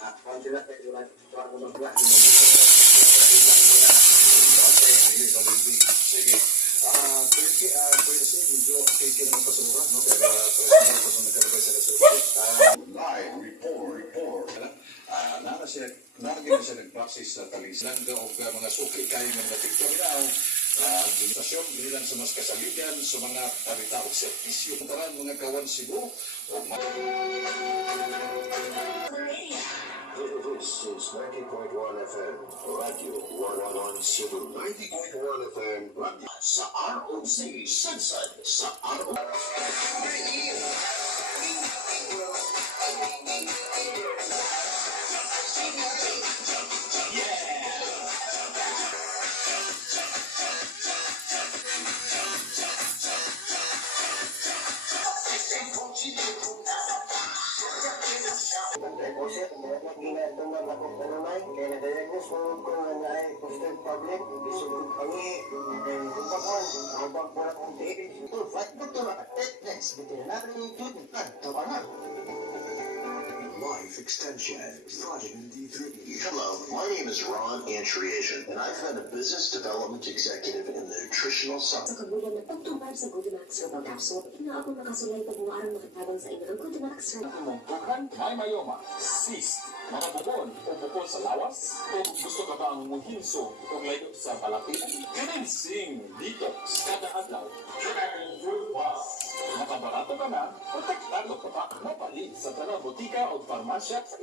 Sige. Pwede siya, medyo kaya naman pasura, no? Pero pwede naman nagkalabay sa resulta. Live report. Naragin na siya nagbasis sa talisan o mga suki kayo ng natiktor na administrasyon bilang sa mas kasaligan sa mga palita o servisyo taran mga kawan Cebu o This is 90.1 FM, Radio 111 Cebu. 90.1 FM, Radio sa ROC, Sansad, sa ROC. Life Extension, Vitamin D3. Hello, my name is Ron Antriation, and I've been a business development executive in the nutritional Sa supplement. kabulan na pagtubag sa Goodmax Herbal Capsule, ina ako nakasulay pag muarang makatabang sa inyo ng Goodmax Herbal. Tukan may mayoma, cyst, mga bukon o bukon sa lawas, o gusto ka bang muhinso o layo sa balakid? Cleansing Detox kada adlaw. Try Fruit Plus. Nakabarato ka na, protektado ka pa. Mapali sa tanang botika o farmasya sa